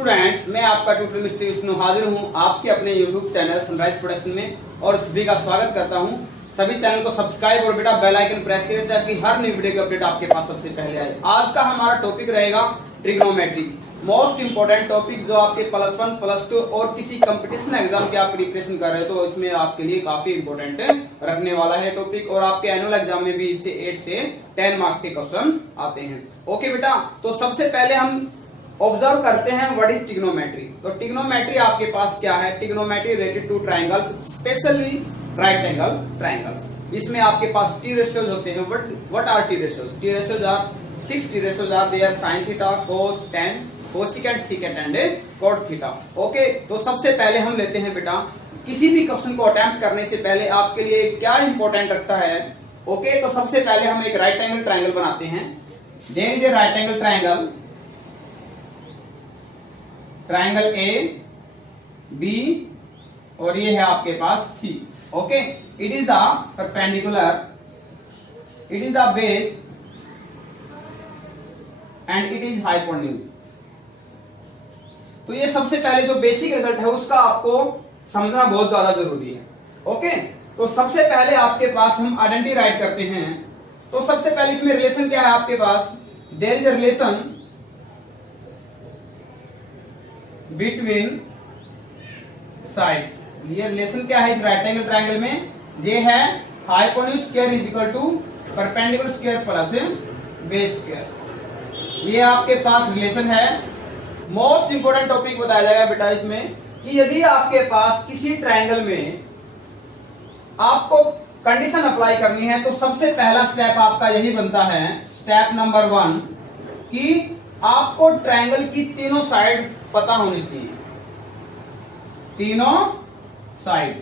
Students, मैं आपका tutor mister Vishnu हाजिर हूं आपके अपने यूट्यूब चैनल सनराइज प्रोडक्शन में और सभी का स्वागत करता हूं। सभी चैनल को सब्सक्राइब और बेटा बेल आइकन प्रेस करें ताकि हर नई वीडियो की अपडेट आपके पास सबसे पहले आए। आज का हमारा टॉपिक रहेगा ट्रिग्नोमेट्री, मोस्ट इंपोर्टेंट टॉपिक जो आपके +1 +2 और किसी कंपटीशन एग्जाम के आप प्रिपरेशन कर रहे हो तो इसमें आपके लिए काफी इंपोर्टेंट रखने वाला है टॉपिक। और आपके एनुअल एग्जाम में भी इससे 8 से 10 मार्क्स के क्वेश्चन आते हैं। ओके बेटा, तो सबसे पहले हम ऑब्जर्व करते हैं व्हाट इज ट्रिग्नोमेट्री। तो ट्रिग्नोमेट्री आपके पास क्या है? Trigonometry related to triangles, specially right angle triangles. इसमें आपके पास टी रेशियोज होते हैं। What are T ratios? T ratios are 6 T ratios are there, sin theta, cos, tan, cosecant, secant and cot theta. Okay, तो सबसे पहले हम लेते हैं बेटा, किसी भी क्वेश्चन को अटेम्प्ट करने से पहले आपके लिए क्या इंपॉर्टेंट रखता है। ओके, तो सबसे पहले हम एक राइट एंगल ट्राइंगल बनाते हैं। There is a right angle triangle, triangle A B और ये है आपके पास C. Okay, it is the perpendicular, it is the base and it is hypotenuse. तो ये सबसे पहले जो बेसिक रिजल्ट है उसका आपको समझना बहुत ज्यादा जरूरी है। ओके, तो सबसे पहले आपके पास हम आइडेंटिटी राइट करते हैं। तो सबसे पहले इसमें रिलेशन क्या है आपके पास? There is a relation between sides. ये रिलेशन क्या है इस राइट एंगल ट्राइंगल में? ये है hypotenuse square is equal to perpendicular square plus base square. ये आपके पास रिलेशन है। मोस्ट इंपोर्टेंट टॉपिक बताया जाएगा बेटा इसमें कि यदि आपके पास किसी ट्राइंगल में आपको कंडीशन अप्लाई करनी है तो सबसे पहला स्टेप आपका यही बनता है, स्टेप नंबर 1, कि आपको ट्राइंगल की तीनों साइड पता होनी चाहिए। तीनों साइड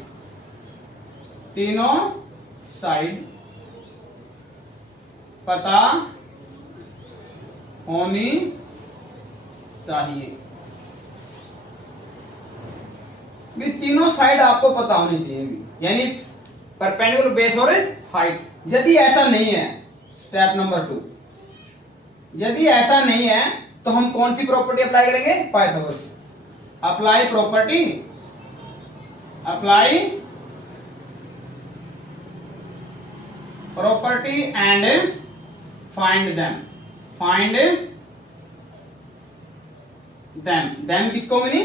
पता होनी चाहिए। भी तीनों साइड आपको पता होनी चाहिए, यानी परपेंडिकुलर, बेस और हाइट। यदि ऐसा नहीं है, स्टेप नंबर 2, यदि ऐसा नहीं है तो हम कौन सी प्रॉपर्टी अप्लाई करेंगे? Pythagoras. Apply property, apply property and find them, them किसको मिली?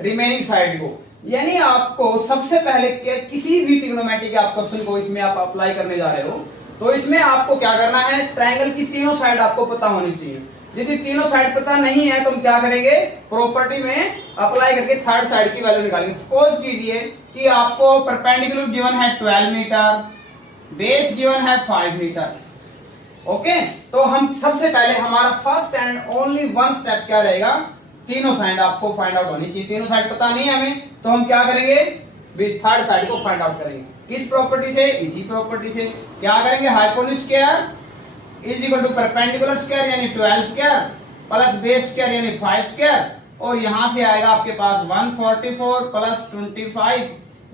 रिमेनिंग साइड को। यानी आपको सबसे पहले किसी भी ट्रिग्नोमेट्री के आप क्वेश्चन को इसमें आप अप्लाई करने जा रहे हो तो इसमें आपको क्या करना है? ट्राइंगल की तीनों साइड आपको पता होनी चाहिए। यदि तीनों साइड पता नहीं है तो हम क्या करेंगे? प्रॉपर्टी में अप्लाई करके थर्ड साइड की वैल्यू निकालेंगे। सपोज कीजिए कि आपको परपेंडिकुलर गिवन है 12 मीटर, बेस गिवन है 5 मीटर। ओके, तो हम सबसे पहले हमारा first and only one step क्या रहेगा? तीनों साइड आपको फाइंड आउट होनी चाहिए। तीनों साइड पता नहीं है हमें तो हम क्या करेंगे? थर्ड साइड को फाइंड आउट करेंगे। किस प्रॉपर्टी से? इसी प्रॉपर्टी से। क्या करेंगे? Hypotenuse square is equal to perpendicular square यानी 12 स्क्वायर प्लस बेस स्क्वायर यानी 5 स्क्वायर, और यहां से आएगा आपके पास 144 प्लस 25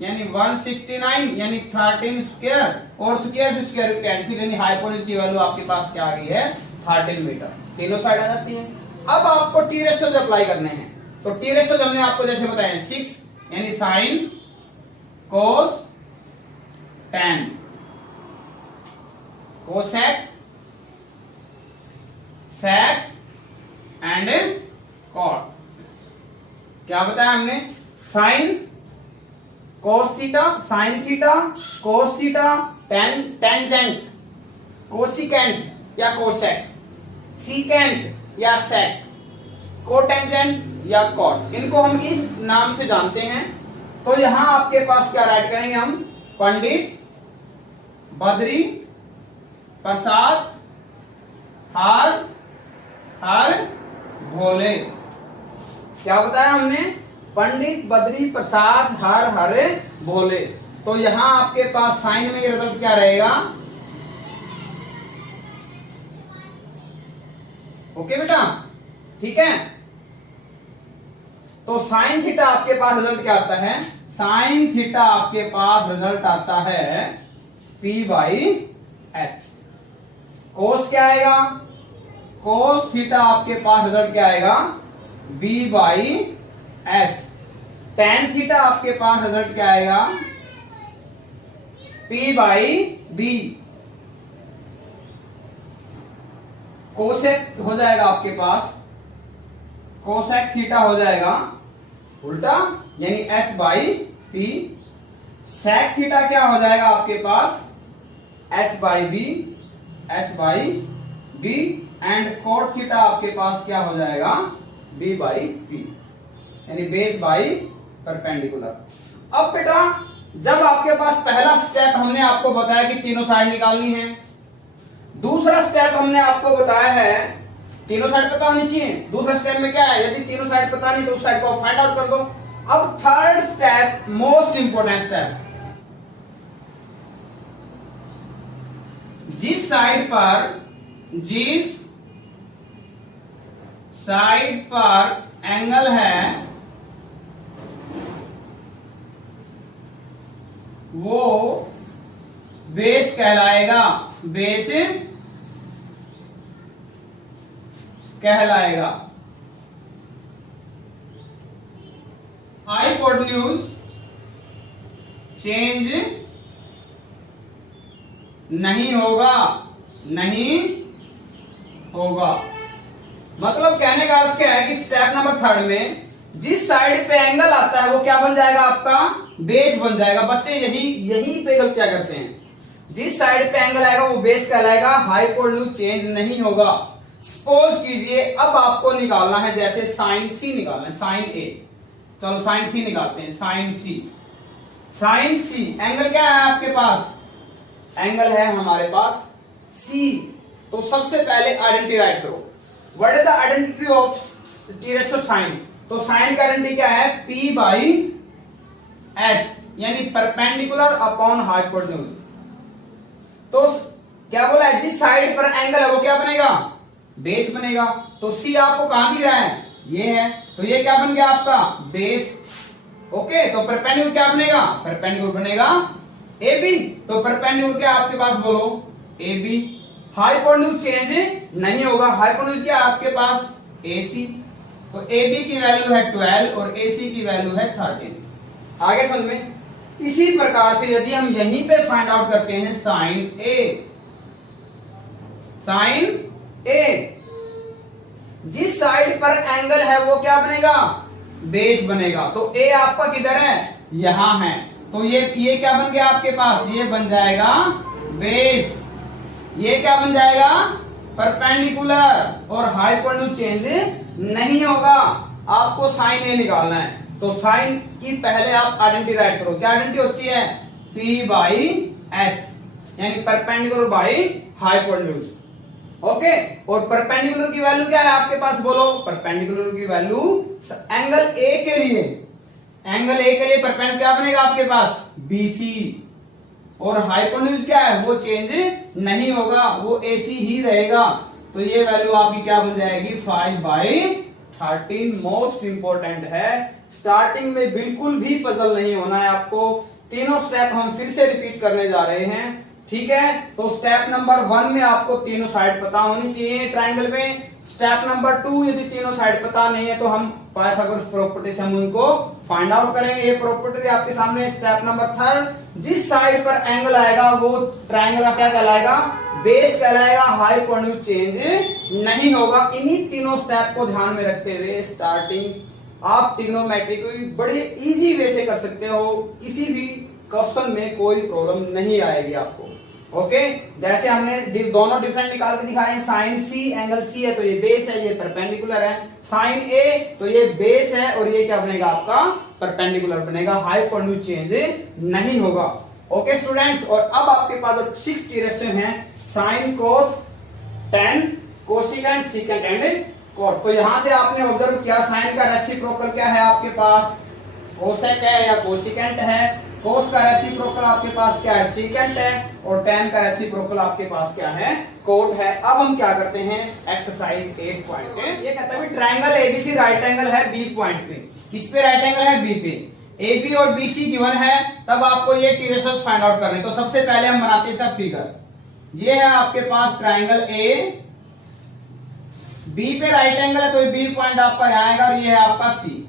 यानी 169 यानी 13 स्क्वायर, और स्क्वायर से स्क्वायर कैंसिल यानी हाइपोटेन्यूज की वैल्यू आपके पास क्या आ गई है? 13 मीटर। तीनों साइड आ जाती है। अब आपको टी रेशियोज अप्लाई करने हैं। तो टी रेशियोज हमने आपको जैसे बताया 6 यानी sine, cos, tan, cosec, sec and cot. क्या बताया हमने? Sine cos theta, sine theta, cos theta, tangent, cosecant या कोसेक, सीकेंट या सेक, कोटेंजेंट या कॉट। इनको हम इस नाम से जानते हैं। तो यहां आपके पास क्या राइट करेंगे हम? पंडित बद्री प्रसाद हर भोले। क्या बताया हमने? पंडित बद्री प्रसाद हर भोले। तो यहां आपके पास साइन में ये रिजल्ट क्या रहेगा? ओके बेटा, ठीक है। तो साइन थीटा आपके पास रिजल्ट क्या आता है? साइन थीटा आपके पास रिजल्ट आता है P/H। कोस क्या आएगा? कोस थीटा आपके पास रिजल्ट क्या आएगा? B by H. Tan theta आपके पास रिजल्ट क्या आएगा, पी बाई बी। कोसेक हो जाएगा आपके पास, कोसेक थीटा हो जाएगा उल्टा, यानी H by P. Sec theta क्या हो जाएगा आपके पास, H by B, H by B. And cot theta आपके पास क्या हो जाएगा, बी बाई पी, यानी बेस बाई परपेंडिकुलर। अब बेटा जब आपके पास पहला स्टेप हमने आपको बताया कि तीनों साइड निकालनी है, दूसरा स्टेप हमने आपको बताया है तीनों साइड पता होनी चाहिए। दूसरा स्टेप में क्या है, यदि तीनों साइड पता नहीं तो उस साइड को फाइंड आउट कर दो। अब third step, most important step, जिस साइड पर एंगल है वो बेस कहलाएगा, बेस कहलाएगा। हाइपोटेन्यूज चेंज नहीं होगा, नहीं होगा। मतलब कहने का अर्थ क्या है कि स्टेप नंबर थर्ड में जिस साइड पे एंगल आता है वो क्या बन जाएगा, आपका बेस बन जाएगा। बच्चे यही पे गलतियां करते हैं। जिस साइड पे एंगल आएगा वो बेस कहलाएगा, हाइपोटेन्यूज चेंज नहीं होगा। सपोज कीजिए अब आपको निकालना है जैसे साइन सी निकालना है, साइन ए। चलो साइन सी निकालते हैं, साइन सी। साइन सी एंगल क्या है आपके पास, एंगल है हमारे पास सी। तो सबसे पहले आइडेंटिटी राइट करो। What is the identity of T ratio sine? तो साइन का आइडेंटिटी क्या है, P बाई एच, यानी परपेंडिकुलर अपॉन हाइपोटेन्यूज। तो क्या बोला है, जिस साइड पर एंगल है वो क्या बनेगा, बेस बनेगा। तो सी आपको कहां दिख रहा है, ये है, तो ये क्या बन गया आपका बेस। ओके, तो परपेंडिकुलर क्या बनेगा, परपेंडिकुलर बनेगा ए बी। तो परपेंडिकुलर क्या आपके पास बोलो, ए बी। हाइपोटेन्यूज चेंज नहीं होगा, हाइपोटेन्यूज क्या आपके पास ए सी। तो ए बी की वैल्यू है 12 और ए सी की वैल्यू है 13। आगे समझ में। इसी प्रकार से यदि हम यहीं पे फाइंड आउट करते हैं साइन ए, साइन ए, जिस साइड पर एंगल है वो क्या बनेगा, बेस बनेगा। तो ए आपका किधर है, यहां है। तो ये क्या बन गया आपके पास, ये बन जाएगा बेस। ये क्या बन जाएगा, परपेंडिकुलर। और हाइपोटेन्यूज चेंज नहीं होगा। आपको साइन ए निकालना है, तो साइन की पहले आप आइडेंटिटी राइट करो। क्या आइडेंटिटी होती है, P बाई एच, यानी परपेंडिकुलर बाई हाइपोटेन्यूज। ओके, और परपेंडिकुलर की वैल्यू क्या है आपके पास, बोलो। परपेंडिकुलर की वैल्यू एंगल ए के लिए, एंगल ए के लिए परपेंडिकुलर क्या बनेगा आपके पास, BC। और हाइपोटेन्यूज क्या है, वो चेंज नहीं होगा, वो AC ही रहेगा। तो ये वैल्यू आपकी क्या बन जाएगी, 5 बाई 13। मोस्ट इंपोर्टेंट है, स्टार्टिंग में बिल्कुल भी पजल नहीं होना है आपको। तीनों स्टेप हम फिर से रिपीट करने जा रहे हैं, ठीक है। तो स्टेप नंबर 1 में आपको तीनों साइड पता होनी चाहिए ट्राइंगल में। स्टेप नंबर 2 यदि तीनों साइड पता नहीं है तो हम पाइथागोरस प्रॉपर्टी से हम उनको फाइंड आउट करेंगे। ये प्रॉपर्टी आपके सामने। स्टेप नंबर 3, जिस साइड पर एंगल आएगा वो ट्राइंगल का क्या कहलाएगा, बेस कहलाएगा, हाइपोटेन्यूज चेंज नहीं होगा। इन्हीं तीनों स्टेप को ध्यान में रखते हुए स्टार्टिंग आप ट्रिग्नोमेट्री को बड़े इजी वे से कर सकते हो। किसी भी क्वेश्चन में कोई प्रॉब्लम नहीं आएगी आपको। ओके, जैसे हमने दोनों डिफरेंट निकाल के दिखाए हैं। साइन सी, एंगल सी है तो ये बेस है, ये परपेंडिकुलर है। साइन ए तो ये बेस है और ये क्या बनेगा आपका, परपेंडिकुलर बनेगा। हाइपोटेन्यूज चेंज नहीं होगा। ओके स्टूडेंट्स, और अब आपके पास जो 6 रेशियो हैं, sine, cos, tan, cosecant, secant and cot. तो यहां से आपने ऑब्जर्व किया साइन का रेसिप्रोकल क्या है आपके पास, कोसेक है या कोसिकेंट है। कोस का रेसिप्रोकल आपके पास क्या है, सीकेंट है। और टेन का रेसिप्रोकल आपके पास क्या है, कोट है। अब हम क्या करते हैं, एक्सरसाइज 8 ये कहता है ट्राइंगल एबीसी राइट एंगल है बी पॉइंट पे। किस पे राइट एंगल है, बी पे। AB और BC गिवन है, तब आपको ये टी रेशियोज फाइंड आउट करने। तो सबसे पहले हम बनाते हैं इसका फिगर। ये है आपके पास ट्राइंगल A बी पे राइट एंगल है तो बी पॉइंट आपका यहाँ आएगा और ये है आपका सी।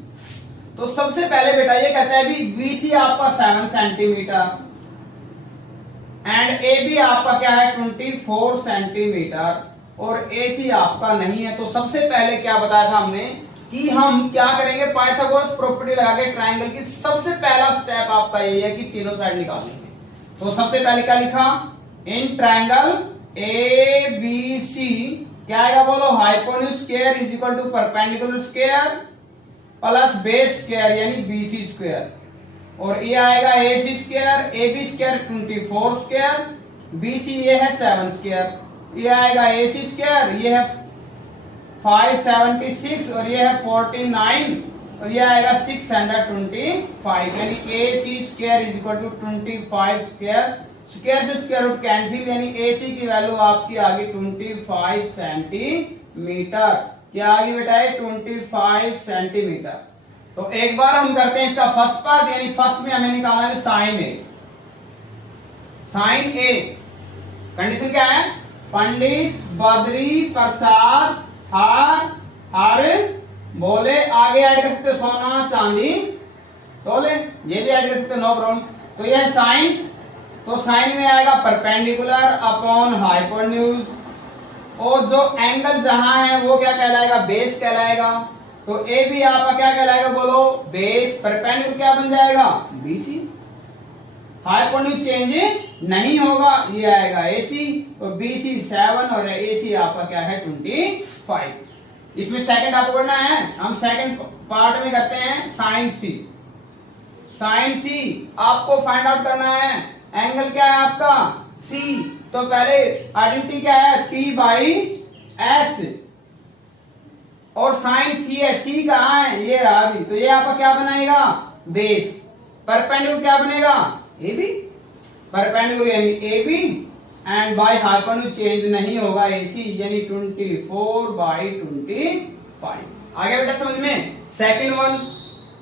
तो सबसे पहले बेटा ये कहता है भी बीसी आपका 7 सेंटीमीटर एंड ए बी आपका क्या है 24 सेंटीमीटर और ए सी आपका नहीं है। तो सबसे पहले क्या बताया था हमने कि हम क्या करेंगे, पाइथागोरस प्रॉपर्टी लगा के ट्राइंगल की सबसे पहला स्टेप आपका यही है कि तीनों साइड निकालेंगे। तो सबसे पहले क्या लिखा, in triangle A B C क्या आएगा बोलो, hypotenuse square is equal to perpendicular square plus base square यानी बीसी स्क्वायर, और ये आएगा A C square, A B square 24 square, B C ये है 7 स्क्वायर, ये आएगा ए सी स्क्वायर ये है 576 और ये है 49 और ये आएगा 625 यानी A C square is equal to 25 square, square से स्क्वायर रूट कैंसिल यानी ए सी की वैल्यू आपकी आ गई 25 सेंटीमीटर। क्या आ गई बेटा है 25 सेंटीमीटर। तो एक बार हम करते हैं इसका फर्स्ट पार्ट, यानी फर्स्ट में हमें निकालना है sine A. Sine A condition क्या है, पंडित बद्री प्रसाद हर बोले, आगे ऐड कर सकते सोना चांदी बोले, ये भी ऐड कर सकते नो प्रॉब्लम। तो ये है साइन, तो साइन में आएगा परपेंडिकुलर अपॉन हाइपोटेन्यूज, और जो एंगल जहां है वो क्या कहलाएगा, बेस कहलाएगा। तो ए बी आपका क्या कहलाएगा बोलो, बेस, परपेंडिकुलर क्या बन जाएगा बीसी, हाइपोटेन्यूज चेंज नहीं होगा, ये आएगा एसी, तो बीसी 7 और एसी आपका क्या है 25। इसमें सेकंड आपको करना है, हम सेकंड पार्ट में करते हैं साइन सी। साइन सी आपको फाइंड आउट करना है, एंगल क्या है आपका सी, तो पहले आइडेंटिटी क्या है P बाई एच, और साइन सी है, सी कहां है ये रहा भी, तो ये आपका क्या बनाएगा बेस, परपेंडिकुलर क्या बनेगा ए बी, परपेंडिकुलर यानी A B and by hypotenuse change नहीं होगा एसी यानी 24/25। आगे बेटा समझ में। Second one,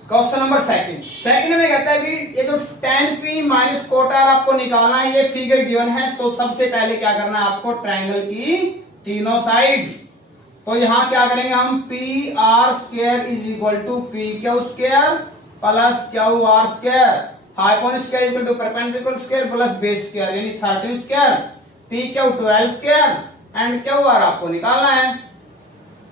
question number second में कहता है कि ये जो tan p minus cot r आपको निकालना है, ये फिगर गिवन है। तो सबसे पहले क्या करना है आपको, ट्रायंगल की तीनों साइड, तो यहां क्या करेंगे हम, P R square is equal to P Q square plus Q R square, hypotenuse square is equal to perpendicular square plus base square यानी 13 square, P Q 12 square and Q R आपको निकालना है।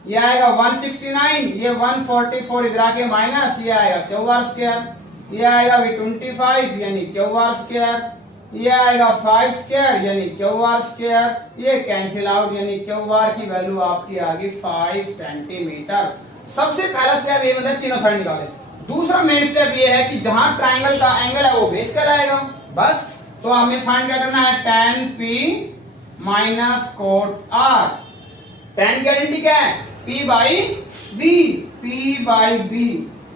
ये आएगा 169, ये 144 इधर आके माइनस, ये आएगा क्यू आर स्क्वायर, ये आएगा भी 25 यानी क्यू आर स्क्वायर, ये आएगा 5 स्क्वायर यानी क्यू आर स्क्वायर, ये कैंसिल आउट यानी क्यू आर की वैल्यू आपकी आ गई 5 सेंटीमीटर। सबसे पहला स्टेप ये मतलब तीनों साइड निकाले। दूसरा मेन स्टेप ये है कि जहां ट्राइंगल का एंगल है वो बेस कहलाएगा बस। तो हमें फाइंड क्या करना है, tan p minus cot r। tan की आइडेंटिटी क्या है, p by b, p by b।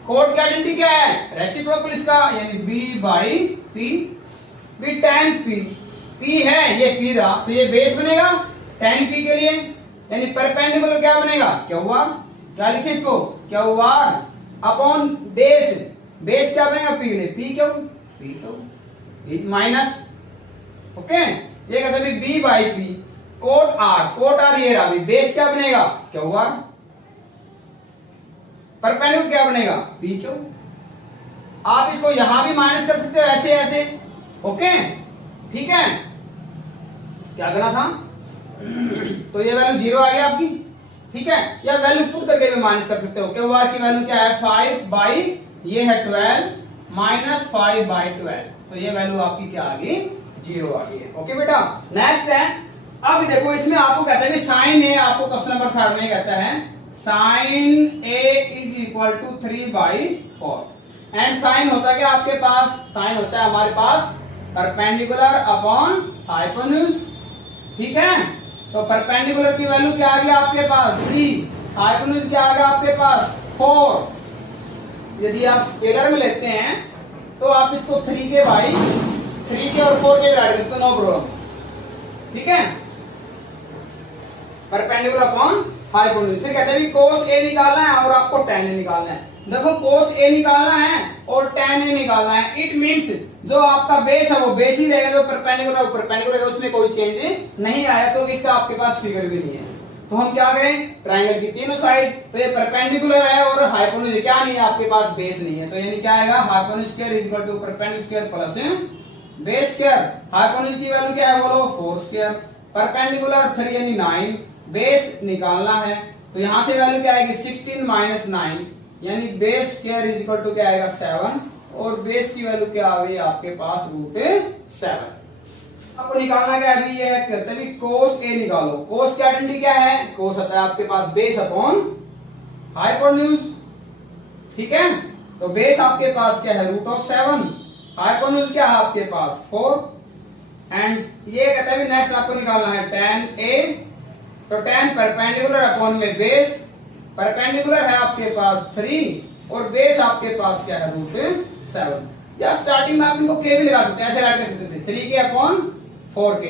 Cot की आइडेंटिटी क्या है, रेसिप्रोकल इसका यानी b बाई p। भी tan p है, ये p रहा, तो ये बेस बनेगा tan p के लिए, यानी परपेंडिकुलर क्या बनेगा क्यू आर। क्या लिखे इसको, Q R upon base, base क्या बनेगा p ले, p क्यू माइनस, ओके। ये कहते हैं b by p, cot r ये रहा, बेस क्या बनेगा क्यू आर, परपेंडिकुलर क्या बनेगा p क्यू। आप इसको यहां भी माइनस कर सकते हो ऐसे ऐसे, ओके ठीक है। क्या करना था, तो ये वैल्यू 0 आ गई आपकी, ठीक है। या वैल्यू पुट करके भी माइनस कर सकते हो। क्यू आर की वैल्यू क्या है 5 बाई ये है 12 माइनस 5 बाई 12, तो ये वैल्यू आपकी क्या आ गई 0 आ गई है, ओके बेटा। नेक्स्ट है, अब देखो इसमें आपको कहता है साइन ए, आपको क्वेश्चन नंबर 3 में कहता है sine A is equal to 3/4 and sine होता है क्या आपके पास, साइन होता है हमारे पास परपेंडिकुलर अपॉन हाइपोटेन्यूज, ठीक है। तो परपेंडिकुलर की वैल्यू क्या आ गया आपके पास 3, हाइपोटेन्यूज क्या आ गया आपके पास 4। यदि आप स्केलर में लेते हैं तो आप इसको 3 के बाई 3 के और 4 के ऐड करते हो, नो प्रॉब्लम, ठीक है। Perpendicular upon hypotenuse. फिर कहते हैं कोस ए निकालना है और आपको tan ए निकालना है। देखो कोस ए निकालना है और tan ए निकालना है, इट मींस जो आपका बेस है वो बेस ही रहेगा, जो परपेंडिकुलर रहेगा उसमें कोई चेंज नहीं आया, तो इसका आपके पास फिगर भी नहीं है। तो हम क्या करें, ट्रायंगल की तीनों साइड, तो ये परपेंडिकुलर है और हाइपोटेन्यूज क्या नहीं है, आपके पास बेस नहीं है, तो यानी क्या आएगा, hypotenuse square is equal to perpendicular square plus base square. Hypotenuse की वैल्यू क्या है बोलो, 4 स्क्वायर, परपेंडिकुलर 3 यानी 9, बेस निकालना है, तो यहां से वैल्यू क्या आएगी 16 माइनस 9, यानी base square is equal to क्या आएगा 7, और बेस की वैल्यू क्या आ गई आपके पास √7। आपको निकालना क्या है, ये कहते हैं कोस ए निकालो। कोस की आइडेंटिटी क्या है, कोस होता है आपके पास बेस अपॉन हाइपोटेन्यूज, ठीक है, तो बेस आपके पास क्या है √7, हाइपोटेन्यूज क्या है आपके पास 4, एंड ये कहता है नेक्स्ट आपको निकालना है tan a, तो tan परपेंडिकुलर अपॉन में बेस, परपेंडिकुलर है आपके पास 3 और बेस आपके पास क्या है √7, या स्टार्टिंग में आप इनको k भी लगा सकते हैं, ऐसे राइट कर सकते थे 3k अपॉन 4k,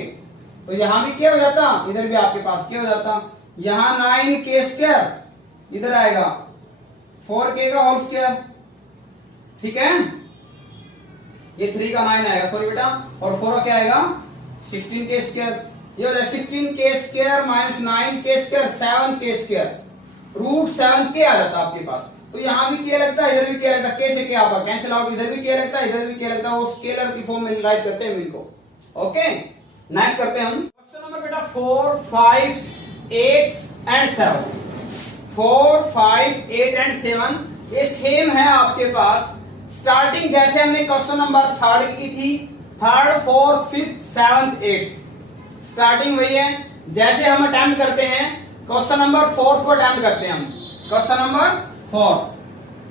तो यहां भी क्या हो जाता, इधर भी आपके पास क्या हो जाता, यहां 9k स्क्वायर, इधर आएगा 4k का होल स्क्वायर, ठीक है, ये 3 का 9 आएगा, सॉरी बेटा, और 4 का क्या आएगा 16k स्क्वायर, ये हो जाएगा 16k square minus 9k square 7k square, √7k आ जाता आपके पास, तो यहां भी क्या लगता है, इधर भी क्या लगता है, k से क्या आपका कैंसिल आउट, इधर भी क्या लगता है, इधर भी क्या लगता है, वो स्केलर की फॉर्म में राइट करते हैं इनको। ओके, नेक्स्ट करते हैं हम क्वेश्चन नंबर बेटा 4, 5, 8 एंड 7। 4, 5, 8 एंड 7 ये सेम है आपके पास, स्टार्टिंग जैसे हमने क्वेश्चन नंबर 3 की थी, 3rd, 4th, 5th, 7th, 8th, starting वही है, जैसे हम अटेम्प्ट करते हैं क्वेश्चन नंबर 4 को अटेम्प्ट करते हैं हम, क्वेश्चन नंबर 4,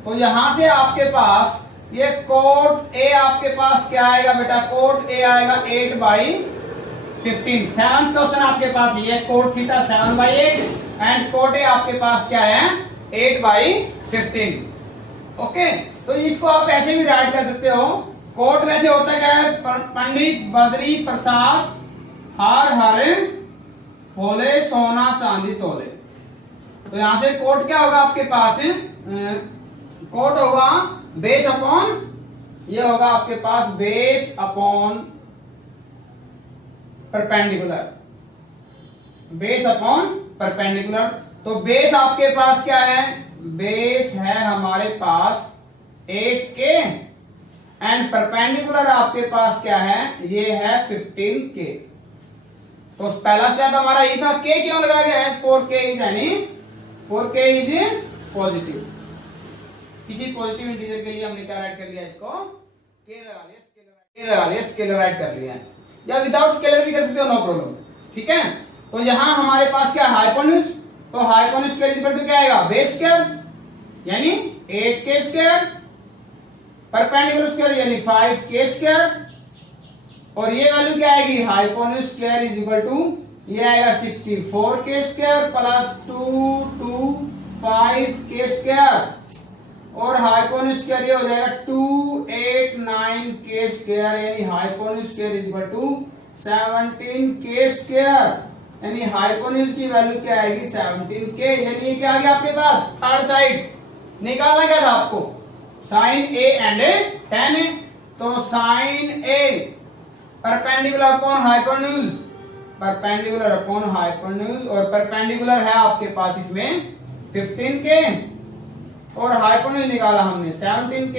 तो यहां से आपके पास ये कोट ए आपके पास क्या आएगा बेटा, कोट ए आएगा 8/15, 7th क्वेश्चन आपके पास ये cot theta 7/8 and cot A आपके पास क्या है 8/15। ओके, तो इसको आप ऐसे भी राइट कर सकते हो, कोट वैसे होता क्या है, पंडित बद्री प्रसाद हार हरे भोले सोना चांदी तोले, तो यहां से कोट क्या होगा आपके पास, कोट होगा बेस अपॉन, ये होगा आपके पास base upon perpendicular, base upon perpendicular, तो बेस आपके पास क्या है, बेस है हमारे पास 8k एंड परपेंडिकुलर आपके पास क्या है, ये है 15k, तो पहला स्टेप हमारा ये था, k क्यों लगाया गया है, 4k यानी 4k इज पॉजिटिव, किसी पॉजिटिव इंटीजर के लिए हमने क्या राइट कर लिया, इसको k लगा लिया, स्केलर राइट कर लिया, या विदाउट स्केलर भी कर सकते हो, नो प्रॉब्लम, ठीक है, तो यहां हमारे पास क्या हाइपोटेन्यूज, तो हाइपोटेन्यूज स्क्वायर इक्वल टू क्या आएगा, बेस स्क्वायर यानी 8k स्क्वायर, परपेंडिकुलर स्क्वायर यानी 5k स्क्वायर, और ये वैल्यू क्या आएगी, hypotenuse square is equal to ये आएगा 64k square plus 2 5k square, और हाइपोटेन्यूज स्क्वायर ये हो जाएगा 289k स्क्वायर, यानी hypotenuse square is equal to 17k square, यानी हाइपोटेन्यूज की वैल्यू क्या आएगी 17k, यानी ये क्या आ गया आपके पास, थर्ड साइड निकालना क्या था आपको, sine A and tan A, तो sine A perpendicular upon hypotenuse, perpendicular upon hypotenuse, और परपेंडिकुलर है आपके पास इसमें 15k और हाइपोटेन्यूज निकाला हमने 17k,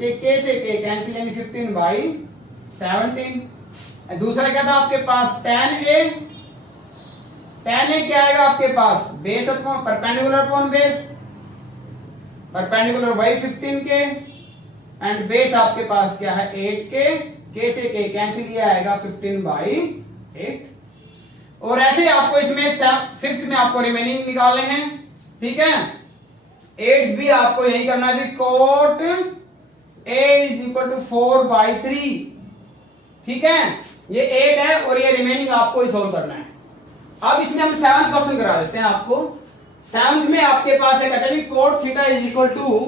ये k से k कैंसिल यानी 15/17। दूसरा क्या था आपके पास tan a, tan a क्या आएगा आपके पास, base upon perpendicular upon base, perpendicular by 15k and base आपके पास क्या है 8k, k से k कैंसिल किया आएगा 15/8, और ऐसे आपको इसमें 5th में आपको रिमेनिंग निकालने हैं, ठीक है, 8th भी आपको यही करना है, cot a is equal to 4/3, ठीक है, ये 8 है और ये रिमेनिंग आपको ही सोल्व करना है। अब इसमें हम 7th क्वेश्चन करा देते हैं आपको, 7th में आपके पास है कहते हैं cot theta is equal to,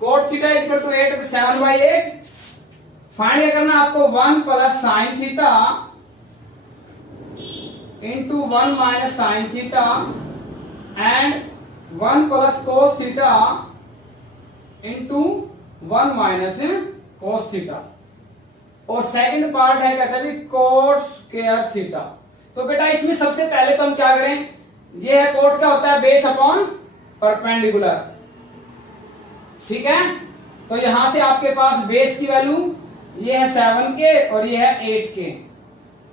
cot theta is equal to 8 7/8, find करना आपको 1 plus sine theta into 1 minus sine theta and 1 plus cos theta into 1 minus cos theta, और सेकंड पार्ट है कहते हैं कोट स्क्वायर थीटा, तो बेटा इसमें सबसे पहले तो हम क्या करें, ये है कोट क्या होता है, बेस अपॉन परपेंडिकुलर। ठीक है, तो यहां से आपके पास बेस की वैल्यू ये है 7K और ये है 8K।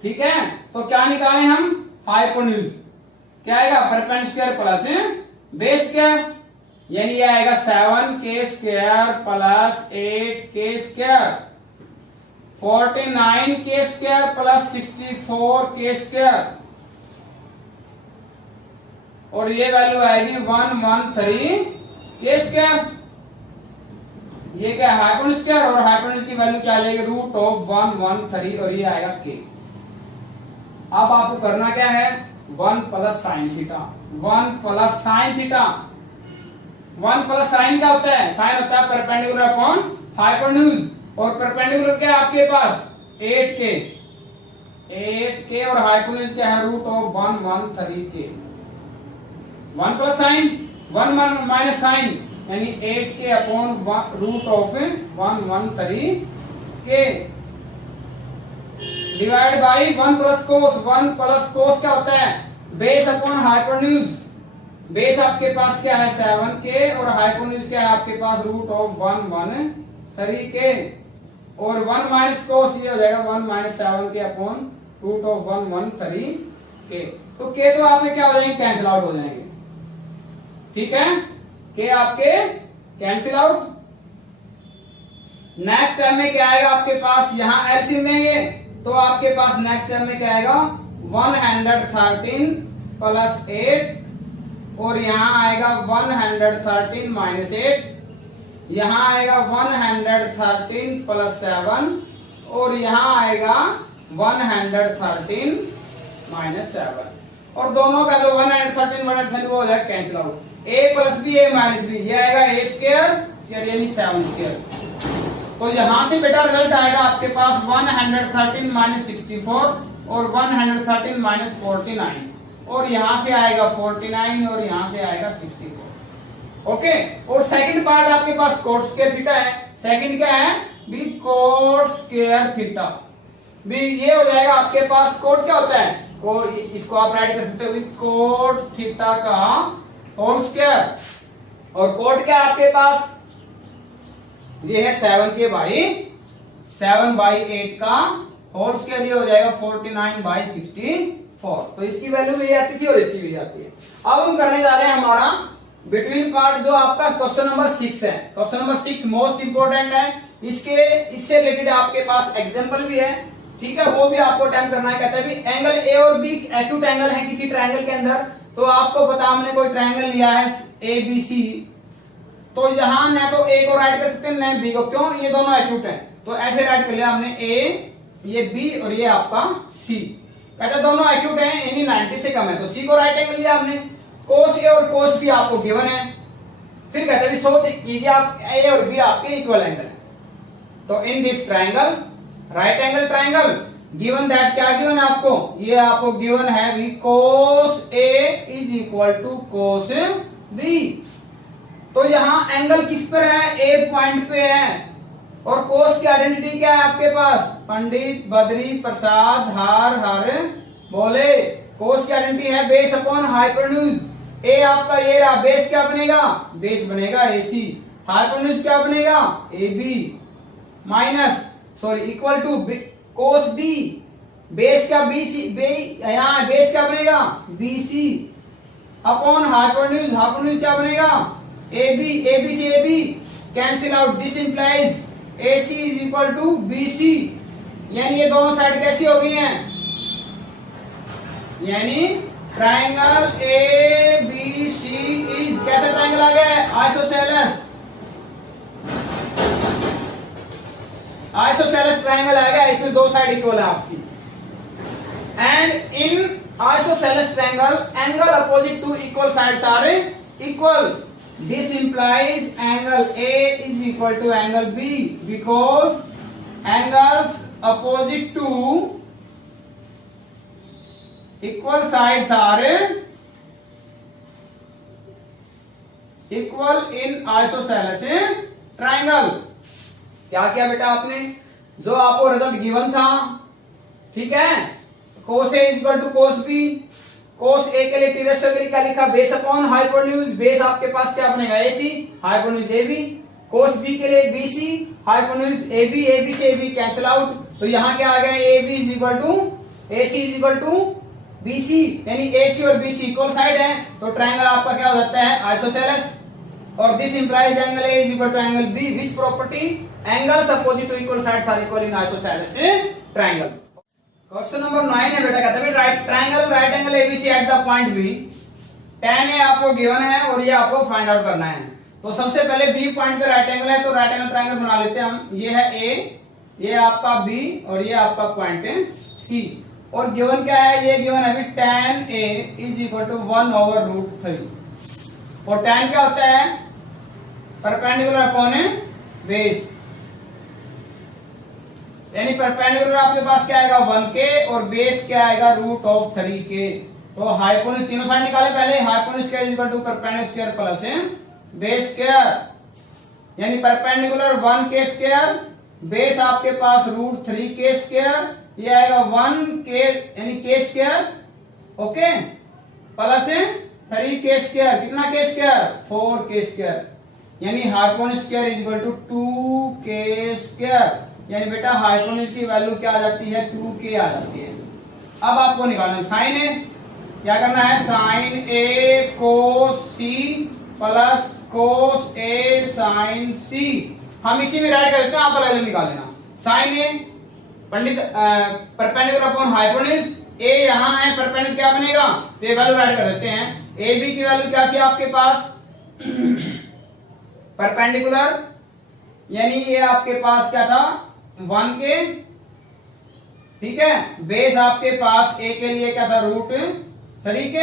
ठीक है, तो क्या निकालें हम, हाइपोटेन्यूज। क्या आएगा, परपेंडिकुलर प्लस बेस स्क्वायर, यानी ये आएगा 7K square plus 8K square, 49K square plus 64K square, और ये वैल्यू आएगी 113K स्क्वायर। ये क्या है, हाइपोटेन्यूज स्क्वायर, और हाइपोटेन्यूज की वैल्यू क्या लेगी, रूट ऑफ 113, और ये आएगा K। अब आपको करना क्या है, 1 plus sine theta, 1 plus sine theta. 1 plus sign क्या होता है, साइन होता है परपेंडिकुलर अपॉन हाइपोटेन्यूज, और परपेंडिकुलर क्या है आपके पास 8K, 8K, और हाइपोटेन्यूज क्या है, root of 113K। 1 plus sine, 1 minus sine, यानी 8K upon root of 113K divide by 1 plus cos. 1 plus cos क्या होता है, बेस अपॉन हाइपोटेन्यूज। बेस आपके पास क्या है 7K, और हाइपोटेन्यूज क्या है आपके पास रूट ऑफ 113K, और 1 माइनस कोस ये हो जाएगा 1 minus 7K upon root of 113K। तो K तो आपके क्या हो जाएंगे, कैंसिल आउट हो जाएंगे। ठीक है, के आपके कैंसिल आउट। नेक्स्ट टर्म में क्या आएगा आपके पास, यहां एलसीएम देंगे तो आपके पास नेक्स्ट टर्म में क्या आएगा, 113 प्लस 8, और यहां आएगा 113 माइनस 8, यहां आएगा 113 प्लस 7, और यहां आएगा 113 माइनस 7, और दोनों का जो 113 वो हो जाएगा cancel out. a plus B, a minus B, ये आएगा a स्क्वायर यानी 7 स्क्वायर। तो यहां से बेटा रिजल्ट आएगा आपके पास 113 माइनस 64, और 113 माइनस 49, और यहां से आएगा 49, और यहां से आएगा 64। ओके, और सेकंड पार्ट आपके पास कोट स्क्वायर थीटा है। सेकंड क्या है, भी कोट स्क्वायर थीटा, भी ये हो जाएगा आपके पास। कोट क्या होता है, और इसको आप राइट कर सकते हो कोट थीटा का होल स्क्वायर, और कोट क्या आपके पास, ये है 7K बाई 7/8 का होल स्क्वायर, ये हो जाएगा 49/64। तो इसकी वैल्यू भी आती थी और इसकी भी आती है। अब हम करने जा रहे हैं हमारा बिटवीन पार्ट, जो आपका क्वेश्चन नंबर 6 है। क्वेश्चन नंबर 6 मोस्ट इंपोर्टेंट है, इससे रिलेटेड आपके पास एग्जाम्पल भी है। ठीक है, वो भी आपको अटेम्प्ट करना है। कहता है भी एंगल ए और बी एक्यूट एंगल है किसी ट्रायंगल के अंदर। तो आपको पता, हमने कोई ट्रायंगल लिया है ABC, तो यहां ना तो ए को राइट कर सकते हैं ना बी को। क्यों, ये दोनों एक्यूट हैं, तो ऐसे राइट कर लिया हमने ए, ये बी, और ये आपका सी। कहता है दोनों एक्यूट हैं, यानी 90 से कम है, तो सी को राइट एंगल लिया हमने। कोस ए और कोस बी आपको गिवन है। फिर कहते हैं सोच कीजिए आप, ए और बी आपके इक्वल एंगल है। तो in this triangle, right angle triangle, given that, क्या गिवन है आपको, ये आपको गिवन है भी cos A is equal to cos B. तो यहां एंगल किस पर है, ए पॉइंट पे है, और कोस की आइडेंटिटी क्या है आपके पास, पंडित बद्री प्रसाद हार हर बोले। कोस की आइडेंटिटी है बेस अपॉन हाइपोटेन्यूज। ए आपका ये रहा, बेस क्या बनेगा, बेस बनेगा AC, हाइपोटेन्यूज क्या बनेगा AB, minus sorry equal to cos B, base क्या BC, यहाँ बेस क्या बनेगा BC, अपॉन हाइपोटेन्यूज, हाइपोटेन्यूज क्या बनेगा AB, AB से AB cancel out, this implies AC is equal to BC, यानी ये दोनों साइड कैसी हो गई हैं, यानी ट्राइंगल ABC इज कैसा ट्राइंगल आ गया है, आइसोसेलेस, आइसोसेलेस ट्राइंगल आ गया, इसमें दो साइड इक्वल है आपकी। And in isosceles triangle angle opposite to equal sides are equal, this implies angle A is equal to angle B because angles opposite to equal sides are equal in isosceles triangle। क्या किया बेटा आपने, जो आपको result given था, ठीक है, cos A is equal to cos B. Cos A के लिए टी क्या लिखा, बेस अपॉन हाइपोटेन्यूज, बेस आपके पास क्या बनेगा AC, hypotenuse A B. Cos B के लिए BC, hypotenuse A B, A B से ए बी कैंसिल आउट, तो यहाँ क्या आ गया, A B is equal to A C is equal to BC, यानी एसी और बीसी इक्वल साइड है, तो ट्रायंगल आपका क्या हो जाता है, आइसोसेलेस। और this implies angle A is equal to angle B, which property, angles opposite to equal sides are equal in isosceles triangle. Question number 9 है बेटा, कहता है right triangle right angle ABC at the point B, tan A आपको given है और ये आपको find out करना है। तो सबसे पहले बी पॉइंट पे राइट एंगल है, तो राइट एंगल ट्रायंगल बना लेते हैं हम। ये है ए, ये आपका बी और ये आपका पॉइंट है सी। और गिवन क्या है, ये गिवन है अभी tan A is equal to 1/√3। और tan क्या होता है, परपेंडिकुलर अपॉन बेस, यानी परपेंडिकुलर आपके पास क्या आएगा 1k और बेस क्या आएगा √3k। तो हाइपोटेन्यूज तीनों साइड निकाले पहले, hypotenuse square is equal to perpendicular square plus base square, यानी परपेंडिकुलर 1k स्क्वायर, बेस आपके पास √3k स्क्वायर, ये आएगा 1k यानी k square, okay, plus 3k square, कितना k स्क्वायर 4k स्क्वायर, यानी hypotenuse square is equal to 2k square, यानी बेटा हाइपोटेन्यूज की वैल्यू क्या आ जाती है 2k आ जाती है। अब आपको निकालना है साइन ए, क्या करना है, साइन ए कोस सी प्लस कोस ए साइन सी, हम इसी में राइट कर देते हैं, आप अलग निकाल लेना। साइन ए पंडित परपेंडिकुलर अपॉन हाइपोटेन्यूज, ए यहां है, परपेंडिकुलर क्या बनेगा, तो ये वैल्यू राइट कर देते हैं। ए बी की वैल्यू क्या थी आपके पास, परपेंडिकुलर, यानी ये आपके पास क्या था 1k, ठीक है, बेस आपके पास ए के लिए क्या था √3k,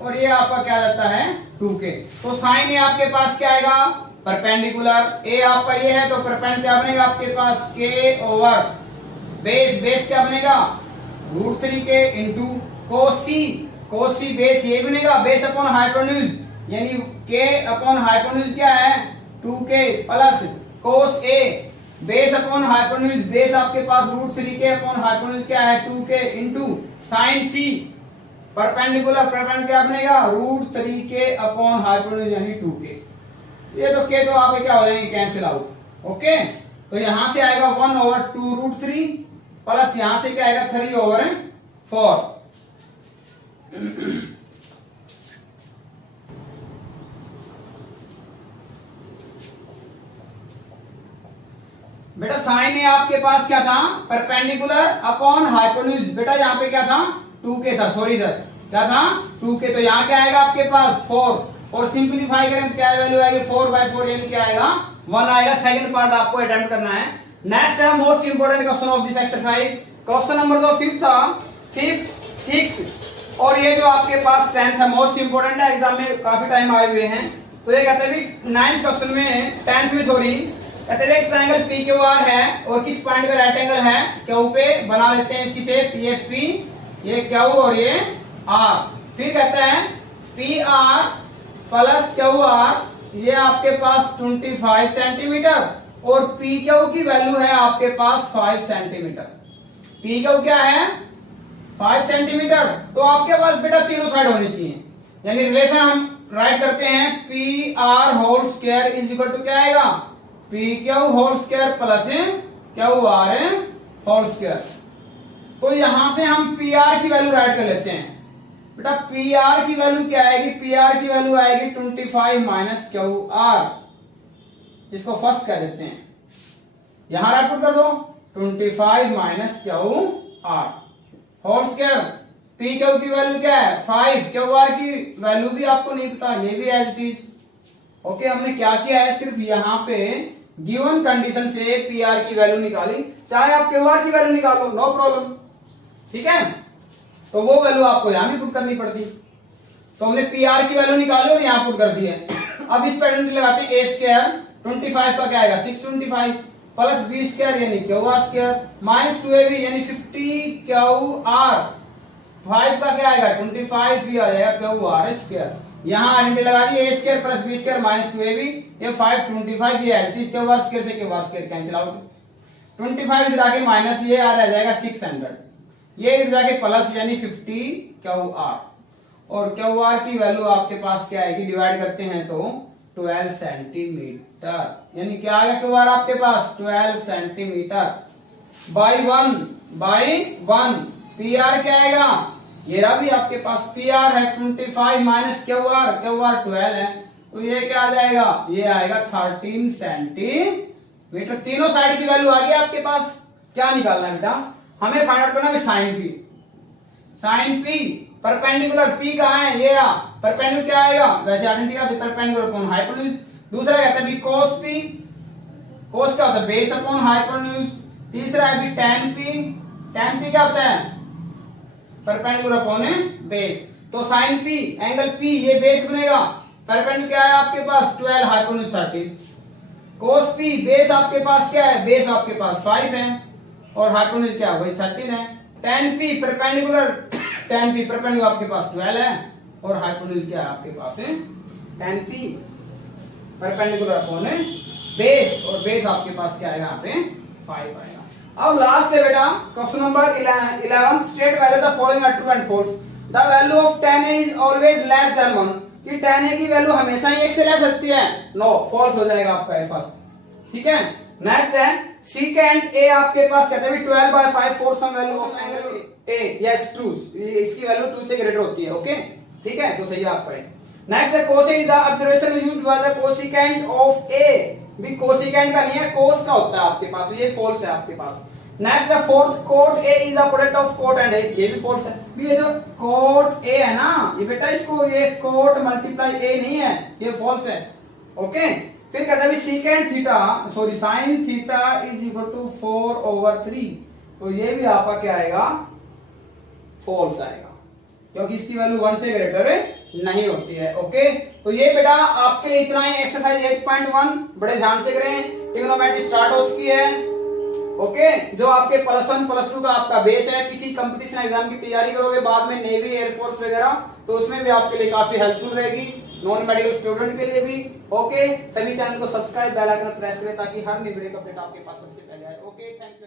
और ये आपका क्या जाता है 2k। तो साइन ए आपके पास क्या आएगा, परपेंडिकुलर, ए आपका ये है, तो परपेंडिकुलर क्या बनेगा आपके पास k ओवर बेस, बेस क्या बनेगा √3k into cos C base ये बनेगा, बेस अपॉन हाइपोटेन्यूज, यानी k अपॉन हाइपोटेन्यूज क्या है 2k, plus cos A base upon hypotenuse, base आपके पास √3k अपॉन हाइपोटेन्यूज क्या है 2k into sine C perpendicular, perpendicular क्या बनेगा √3k अपॉन हाइपोटेन्यूज यानी 2k। ये तो k तो आपके क्या हो जाएंगे कैंसिल आउट, ओके। तो यहां से आएगा 1/2√3 प्लस यहां से क्या आएगा 3/4। बेटा साइन ए आपके पास क्या था, परपेंडिकुलर अपॉन हाइपोटेन्यूज, बेटा यहाँ पे क्या था 2k था, सॉरी इधर क्या था 2k, तो यहाँ क्या आएगा आपके पास 4, और सिंप्लीफाई करें क्या वैल्यू आएगी 4/4, यानी क्या आएगा 1 आएगा। सेकंड पार्ट आपको अटेम्प्ट करना है। नेक्स्ट है most important question of this exercise, question number 2 fifth था, 5th 6th और ये जो आपके पास 10th है, मोस्ट इंपोर्टेंट है, एग्जाम में काफी टाइम आए हुए हैं। तो ये कहते हैं 9th क्वेश्चन में 10th में सॉरी, कहते हैं एक ट्रायंगल पी क्यू आर है और किस पॉइंट पे राइट एंगल है क्यू पे, बना लेते हैं इसकी शेप, ये पी, ये क्यू और ये आर। फिर कहते हैं P are plus Q are, ये आपके पास 25 सेंटीमीटर और पी क्यू की वैल्यू है आपके पास 5 सेंटीमीटर। पी क्यू क्या है 5 सेंटीमीटर, तो आपके पास बेटा तीनों साइड होनी चाहिए, यानी रिलेशन हम राइट करते हैं P R whole square is equal to क्या आएगा P Q whole square plus Q R whole square. तो यहां से हम पी आर की वैल्यू राइट कर लेते हैं। बेटा पी आर की वैल्यू क्या आएगी, पी आर की वैल्यू आएगी 25 माइनस क्यू आर, इसको फर्स्ट कह देते हैं, यहां राइट पुट कर दो 25 minus Q R whole square. P Q की वैल्यू क्या है 5, क्यू आर की वैल्यू भी आपको नहीं पता, ये भी एज इट इज, ओके। हमने क्या किया है, सिर्फ यहां पे गिवन कंडीशन से पी आर की वैल्यू निकाली, चाहे आप क्यू आर की वैल्यू निकालो नो प्रॉब्लम, ठीक है। तो वो वैल्यू आपको यहां भी पुट करनी पड़ती, तो हमने पी आर की वैल्यू निकाली और यहां पुट कर दी है। अब इस पैटर्न के लगाते हैं ए स्क्वायर 25 का क्या आएगा 625 प्लस बी स्क्वायर यानी Q R square minus 2ab यानी 50 क्यू आर, 5 का क्या आएगा 25, ये आ जाएगा क्यू आर स्क्वायर। यहाँ आइडेंटिटी लगा दी, A square plus B square minus 2ab, ये 5 25 ये आएगा, क्यू आर स्क्वायर से Q R square cancel out, 25 इधर आके माइनस ये आ रह जाएगा 600, ये जाके प्लस यानी 50 क्यू आर, और क्यू आर की वैल्यू आपके पास क्या आएगी, डिवाइड करते हैं तो 12 सेंटीमीटर, यानी क्या आएगा क्यू आर आपके पास 12 centimetre by one. P R क्या आएगा, ये रहा भी आपके पास पी आर है 25 माइनस क्यू आर 12 है, तो ये क्या आ जाएगा, ये आएगा 13 सेंटीमीटर। तीनों साइड की वैल्यू आ गई आपके पास। क्या निकालना है बेटा, हमें फाइंड आउट करना है sine P. Sine P perpendicular P कहाँ है, ये रहा परपेंडिकुलर क्या आएगा, वैसे आइडेंटिटी परपेंडिकुलर अपॉन हाइपोटेन्यूज। दूसरा कहता है कोस पी, कोस क्या होता है बेस अपॉन हाइपोटेन्यूज। तीसरा है भी टेन पी क्या होता है परपेंडिकुलर अपॉन बेस। तो साइन पी एंगल पी ये बेस बनेगा, परपेंडिकुलर क्या है आपके पास 12 हाइपोटेन्यूज 13। कोस पी बेस आपके पास क्या है, बेस आपके पास 5 है और हाइपोटेन्यूज क्या है वही 13 है। टेन पी परपेंडिकुलर आपके पास 12 है और हाइपोटेन्यूज क्या है आपके पास है 10 पी परपेंडिकुलर अपॉन बेस, और बेस आपके पास क्या आएगा यहाँ पे 5 आएगा। अब लास्ट है बेटा question number 11, state whether the following are true and false. The value of tan a is always less than 1, कि tan a की वैल्यू हमेशा ही 1 से ले सकती है, नो फॉल्स हो जाएगा आपका फर्स्ट। ठीक है, नेक्स्ट है secant a आपके पास कहते हैं 12/5 for some value of angle a, yes true, इसकी वैल्यू 2 से ग्रेटर होती है। ओके ठीक है, तो सही है आपका। नेक्स्ट है cos is the observation used by the cosecant of a, भी cosecant का नहीं है cos का होता है आपके पास, तो ये false है आपके पास। नेक्स्ट है fourth cot a is the product of cot and a, ये भी false है। भी ये जो cot a है ना, ये बेटा इसको ये cot मल्टीप्लाई a नहीं है, ये false है। ओके फिर कहता है secant theta sorry sin theta is equal to 4/3, तो ये भी आपका क्या आएगा फॉल्स आएगा, क्योंकि इसकी वैल्यू 1 से ग्रेटर नहीं होती है। ओके तो ये बेटा आपके लिए इतना ही एक्सरसाइज 8.1, बड़े ध्यान से करें, ट्रिग्नोमेट्री स्टार्ट हो चुकी है। ओके जो आपके +1 +2 का आपका बेस है, किसी कंपटीशन एग्जाम की तैयारी करोगे बाद में नेवी एयरफोर्स वगैरह, तो उसमें भी आपके लिए काफी हेल्पफुल रहेगी, नॉन मेडिकल स्टूडेंट के लिए भी। ओके सभी चैनल को सब्सक्राइब बेल आइकन प्रेस करें ताकि हर न्यू वीडियो का अपडेट आपके पास सबसे पहले आए। Okay thank you.